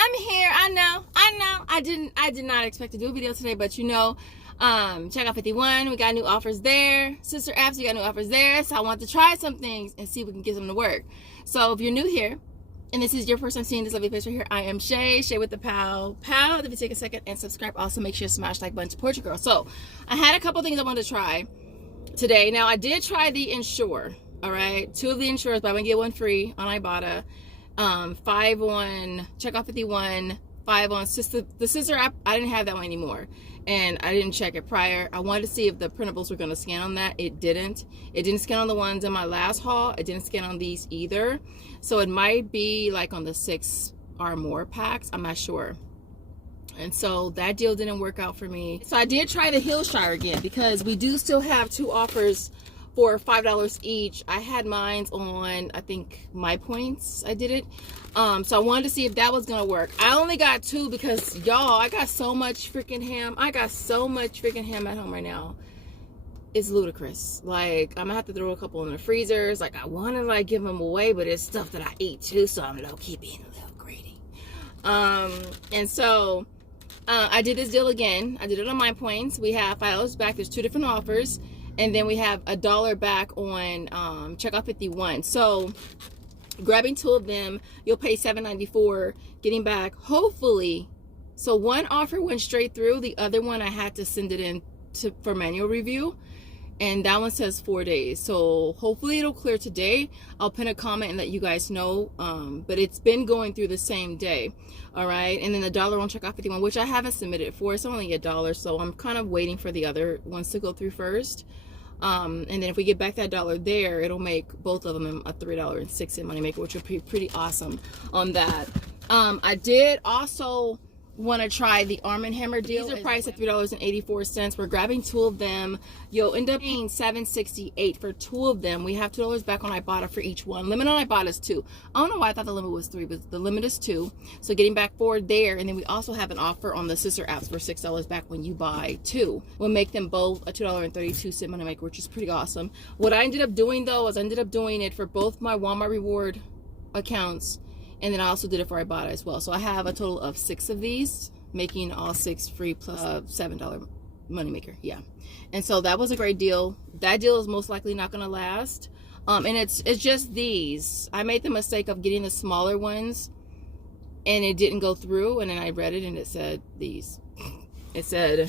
I'm here. I know. I did not expect to do a video today, but you know, check out 51. We got new offers there. Sister apps, we got new offers there. So I want to try some things and see if we can get them to work. So if you're new here, and this is your first time seeing this lovely picture here, I am Shay with the Pow. If you take a second and subscribe, also make sure to smash like button, support your girl. So I had a couple things I wanted to try today. Now I did try the Ensure. All right, 2 of the Ensures, buy one get one free on Ibotta. 5 on Checkout 51, 5 on the Sister app. I didn't have that one anymore, and I didn't check it prior. I wanted to see if the printables were going to scan on that. It didn't scan on the ones in my last haul. It didn't scan on these either, so it might be like on the 6 or more packs. I'm not sure. And so that deal didn't work out for me. So I did try the Hillshire again, because we do still have 2 offers for $5 each. I had mines on, I think, My Points. I did it. So I wanted to see if that was gonna work. I only got 2 because, y'all, I got so much freaking ham. I got so much freaking ham at home right now. It's ludicrous. Like, I'm gonna have to throw a couple in the freezers. Like, I want to like give them away, but it's stuff that I eat too, so I'm low-key being a little greedy. And so I did this deal again. I did it on My Points. We have $5 back. There's 2 different offers. And then we have $1 back on Checkout 51. So grabbing 2 of them, you'll pay $7.94, getting back, hopefully. So one offer went straight through. The other one, I had to send it in for manual review. And that one says 4 days. So hopefully it'll clear today. I'll pin a comment and let you guys know. But it's been going through the same day. All right. And then $1 on Checkout 51, which I haven't submitted for. It's only $1. So I'm kind of waiting for the other ones to go through first. And then if we get back that $1 there, it'll make both of them a $3.06 moneymaker, which would be pretty awesome on that. I did also want to try the Arm & Hammer deal. These are priced at $3.84. We're grabbing 2 of them. You'll end up paying $7.68 for 2 of them. We have $2 back on Ibotta for each one. Limit on Ibotta is 2. I don't know why I thought the limit was 3, but the limit is 2. So getting back 4 there, and then we also have an offer on the sister apps for $6 back when you buy 2. We'll make them both a $2.32 moneymaker, which is pretty awesome. What I ended up doing though is I ended up doing it for both my Walmart reward accounts, and then I also did it for Ibotta as well. So I have a total of 6 of these, making all 6 free plus a $7 moneymaker. Yeah. And so that was a great deal. That deal is most likely not going to last. And it's just these. I made the mistake of getting the smaller ones, and it didn't go through. And then I read it, and it said these. It said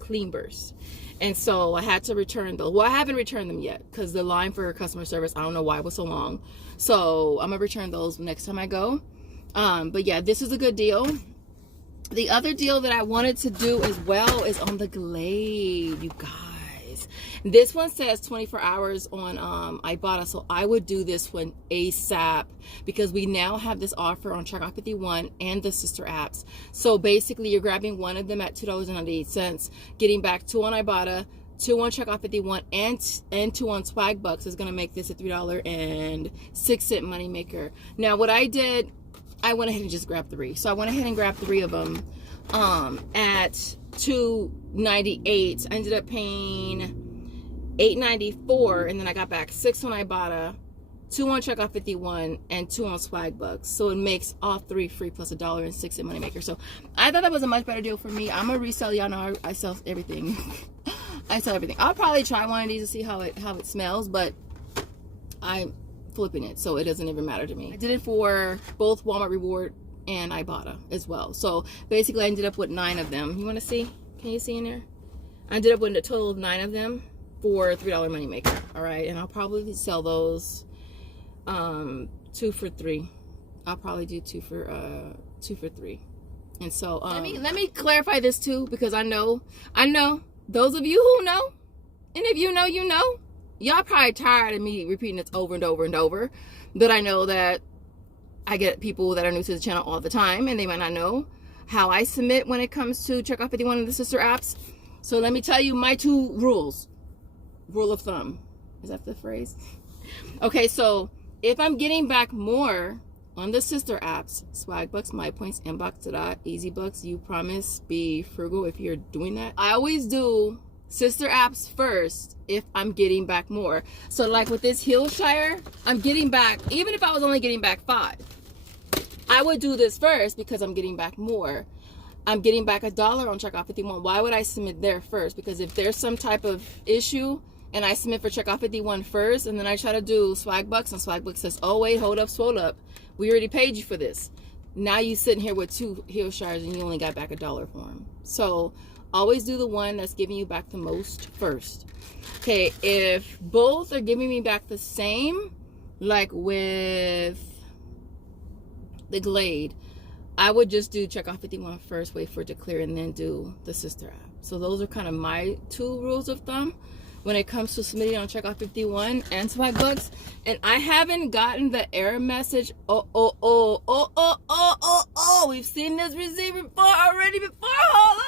clean burst. And so I had to return those. Well, I haven't returned them yet because the line for customer service, I don't know why it was so long. So I'm going to return those next time I go. But yeah, this is a good deal. The other deal that I wanted to do as well is on the Glade, you guys. This one says 24 hours on Ibotta, so I would do this one ASAP because we now have this offer on Checkout 51 and the sister apps. So basically, you're grabbing one of them at $2.98, getting back 2 on Ibotta, 2 on Checkout 51, and 2 on Swagbucks is going to make this a $3.06 moneymaker. Now, what I did, I went ahead and just grabbed 3. So I went ahead and grabbed 3 of them at $2.98. I ended up paying $8.94, and then I got back 6 on Ibotta, 2 on Checkout 51, and 2 on Swagbucks. So it makes all 3 free plus a $1.06 moneymaker. So I thought that was a much better deal for me. I'm a reseller. Y'all know I sell everything. I sell everything. I'll probably try one of these to see how it smells, but I'm flipping it, so it doesn't even matter to me. I did it for both Walmart Reward and Ibotta as well. So basically I ended up with 9 of them. You want to see? Can you see in there? I ended up with a total of 9 of them for $3 moneymaker. All right, and I'll probably sell those 2 for $3. I'll probably do 2 for 3. And so let me clarify this too, because I know those of you who know, and if you know, you know. Y'all probably tired of me repeating this over and over and over, but I know that I get people that are new to the channel all the time, and they might not know how I submit when it comes to Checkout 51 and the sister apps. So let me tell you my 2 rules. Rule of thumb. Is that the phrase? Okay, so if I'm getting back more on the sister apps, Swagbucks, My Points, Inbox, EasyBucks, Upromise, be frugal if you're doing that. I always do sister apps first if I'm getting back more. So like with this Hillshire, I'm getting back, even if I was only getting back 5, I would do this first because I'm getting back more. I'm getting back $1 on checkoff 51. Why would I submit there first? Because if there's some type of issue and I submit for checkoff 51 first, and then I try to do Swagbucks, and Swagbucks says, oh wait, hold up, swole up, we already paid you for this. Now you sitting here with 2 Hillshires and you only got back $1 for them. So always do the one that's giving you back the most first. Okay, if both are giving me back the same, like with the Glade, I would just do checkoff 51 first, wait for it to clear, and then do the sister app. So those are kind of my 2 rules of thumb when it comes to submitting on checkoff 51 and Swagbucks. And I haven't gotten the error message. We've seen this receipt before already. Hold on.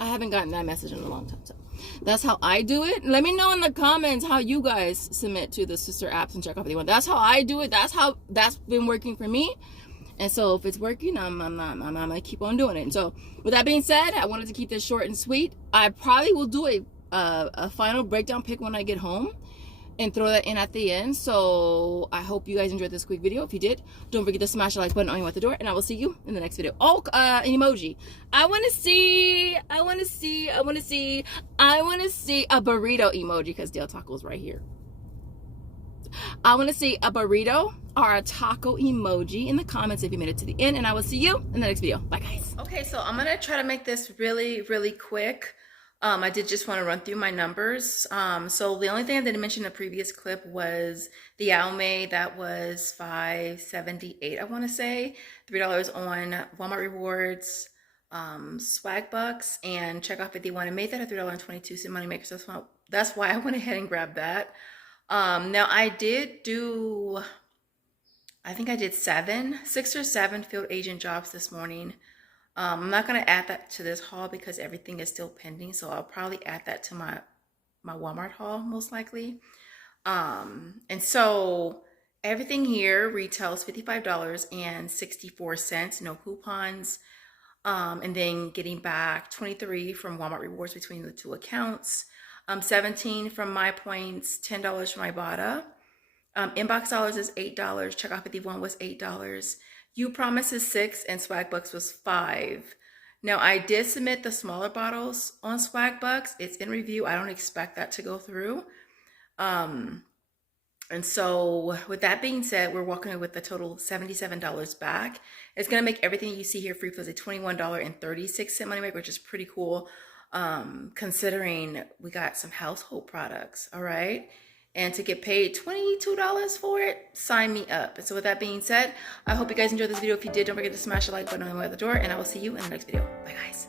I haven't gotten that message in a long time. So that's how I do it. Let me know in the comments how you guys submit to the sister apps and checkoff 51. That's how I do it. That's been working for me. And so if it's working, I'm gonna keep on doing it. And so with that being said, I wanted to keep this short and sweet. I probably will do a final breakdown pick when I get home and throw that in at the end. So I hope you guys enjoyed this quick video. If you did, don't forget to smash the like button on your way out the door, and I will see you in the next video. Oh, an emoji. I want to see a burrito emoji, because Del Taco's right here. I want to see a burrito or a taco emoji in the comments if you made it to the end, and I will see you in the next video. Bye, guys. Okay, so I'm gonna try to make this really, really quick. I did just want to run through my numbers. So the only thing I didn't mention in the previous clip was the Almay. That was $5.78, I want to say. $3 on Walmart Rewards, Swagbucks, and Checkoff 51. And made that a $3.22 moneymaker. So that's why I went ahead and grabbed that. Now I did do, I think I did 6 or 7 field agent jobs this morning. I'm not going to add that to this haul because everything is still pending. So I'll probably add that to my Walmart haul most likely. And so everything here retails $55.64, no coupons. And then getting back 23 from Walmart Rewards between the 2 accounts. 17 from My Points, $10 from Ibotta. Inbox dollars is $8. Checkoff 51 was $8. Upromise is $6 and Swagbucks was $5. Now I did submit the smaller bottles on Swagbucks. It's in review. I don't expect that to go through. And so with that being said, we're walking away with a total $77 back. It's gonna make everything you see here free plus a $21.36 moneymaker, which is pretty cool. Considering we got some household products, all right? And to get paid $22 for it, sign me up. And so with that being said, I hope you guys enjoyed this video. If you did, don't forget to smash the like button on the way out the door, and I will see you in the next video. Bye, guys.